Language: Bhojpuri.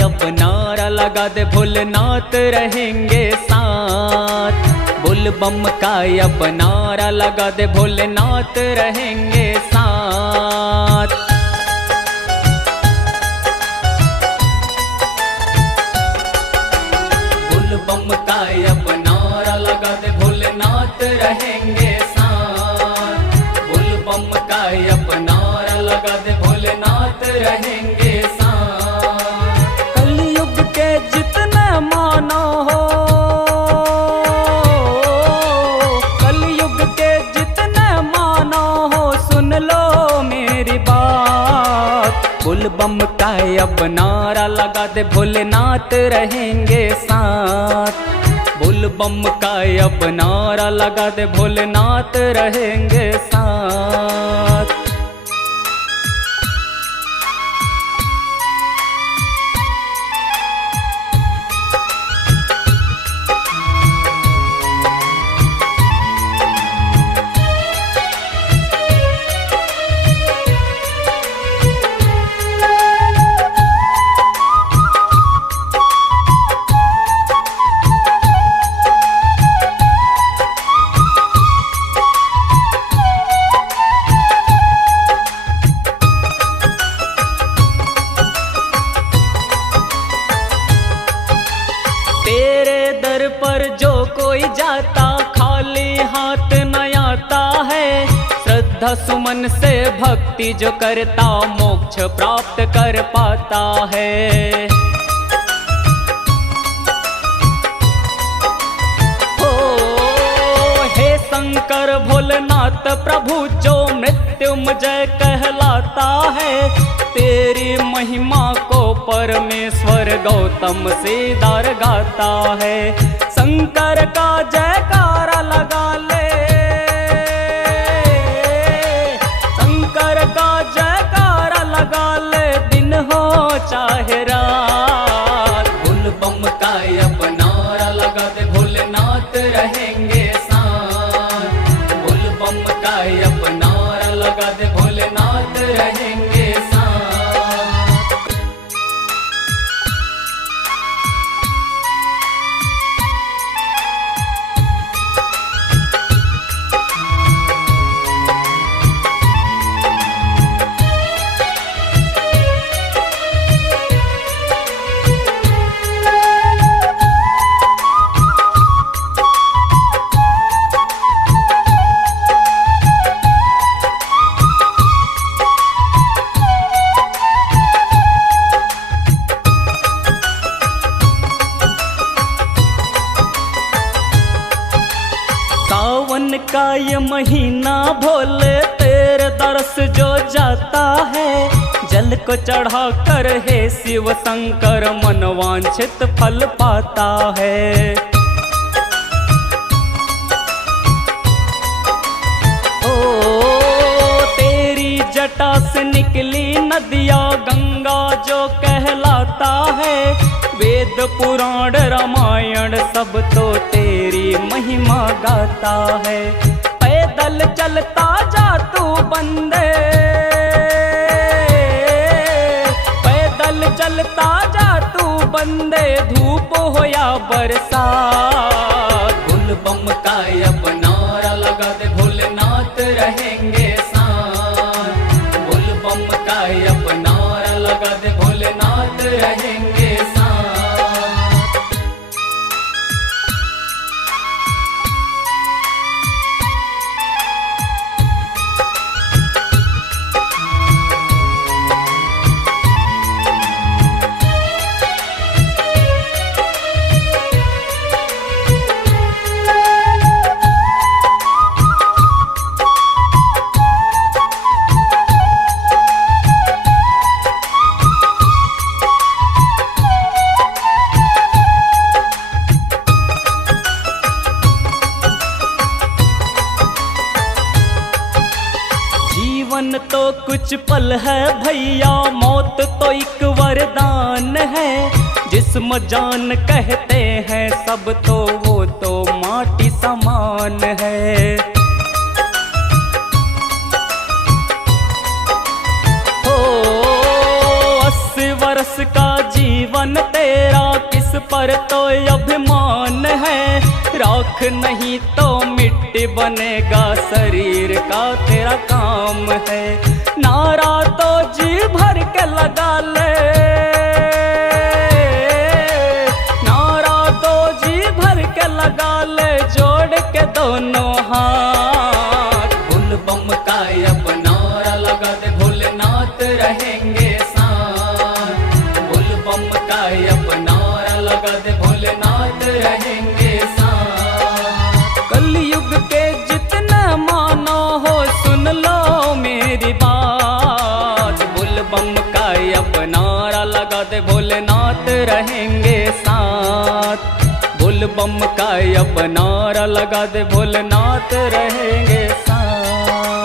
अब नारा लगा दे भोलेनाथ रहेंगे साथ। बोल बम का अब नारा लगा दे भोलेनाथ रहेंगे साथ। बोल बम का अब नारा लगा दे भोलेनाथ रहेंगे साथ। बोल बम का अब नारा लगा दे भोलेनाथ रहेंगे साथ। कलयुग के जितने मानो हो, कलयुग के जितने मानो हो, सुन लो मेरी बात। बोल बम का अब नारा लगा दे भोलेनाथ रहेंगे साथ। बोल बम का अब नारा लगा दे भोलेनाथ रहेंगे साथ। तेरे दर पर जो कोई जाता खाली हाथ न आता है। श्रद्धा सुमन से भक्ति जो करता मोक्ष प्राप्त कर पाता है। हो हे शंकर भोलेनाथ प्रभु जो मृत्युंजय कहलाता है। तेरी महिमा को परमेश्वर गौतम सीधर गाता है। शंकर का जयकारा लगा ले, शंकर का जयकारा लगा ले, दिन हो चाहे रात। बोल बम का अब नारा लगा दे भोलेनाथ रहेंगे साथ। बोल बम का अब नारा लगा दे भोलेनाथ रहेंगे साथ। सावन का ये महीना भोले तेरे दरस जो जाता है। जल को चढ़ा कर हे शिव शंकर मनवांछित फल पाता है। ओ तेरी जटा से निकली नदिया गंगा जो कहलाता है। वेद पुराण रामायण सब तो तेरी महिमा गाता है। पैदल चलता जा तू बंदे, पैदल चलता जा तू बंदे, धूप हो या बरसात। बोल बम का अब नारा लगा दे भोलेनाथ रहेंगे साथ। बोल बम का अब नारा लगा दे भोलेनाथ रहेंगे साथ। जीवन तो कुछ पल है भैया, मौत तो एक वरदान है। जिस्म जान कहते हैं सब तो वो तो माटी समान है। हो 80 वर्ष का जीवन जीवन तेरा किस पर तो अभिमान है, राख नहीं तो मिट्टी बनेगा शरीर का तेरा काम है। नारा तो जी भर के लगा ले, नारा तो जी भर के लगा ले, जोड़ के दोनों हाथ। बोल बम का अब नारा लगा दे, भोलेनाथ रहेंगे साथ। बोल बम का अब नारा लगा दे, भोलेनाथ रहेंगे साथ। कलयुग के जितना मानो हो सुन लो मेरी बात। बोल बम का अब नारा लगा दे, भोलेनाथ रहेंगे साथ। बोल बम का अब नारा लगा दे, भोलेनाथ रहेंगे साथ।